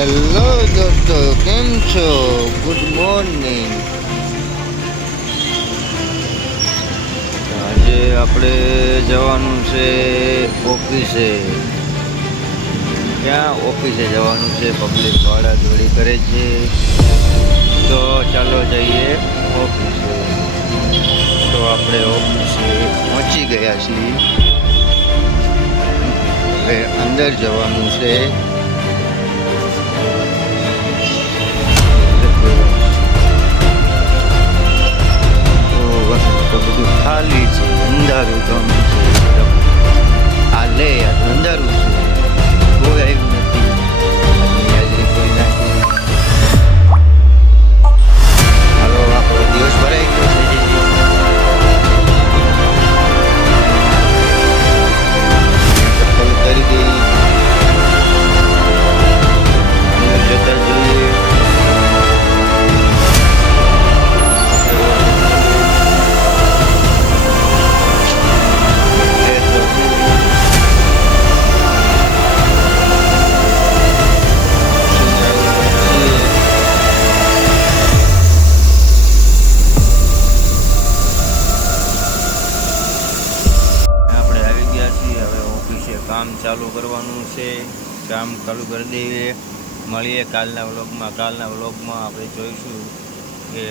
Hello દોસ્તો, કેમ છો? Good morning. આજે આપણે જવાનું છે ઓફિસે. ક્યાં ઓફિસે જવાનું છે? પબ્લિક વાળા દોડી કરે છે, તો ચાલો જઈએ ઓફિસે. તો આપણે ઓફિસે પહોંચી ગયા છીએ. હવે અંદર જવાનું છે. તો બધું ખાલી છે, અંધારું કામ છે. હાલે અંધારું છે, કોઈ આવ્યું નથી. હાજરી કોઈ નાખી. હાલો, આપણો દિવસ ભરાઈ ગયો છે. ચપ્પલ ઉતારી ગઈ. અંદર જતા જોઈએ. કામ ચાલુ કરવાનું છે. કામ ચાલુ કરી દઈએ. મળીએ કાલના વ્લોગમાં. કાલના વ્લોગમાં આપણે જોઈશું કે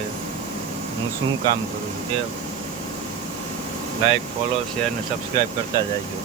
હું શું કામ કરું છું. તે લાઈક, ફોલો, શેર અને સબસ્ક્રાઈબ કરતા જાયજો.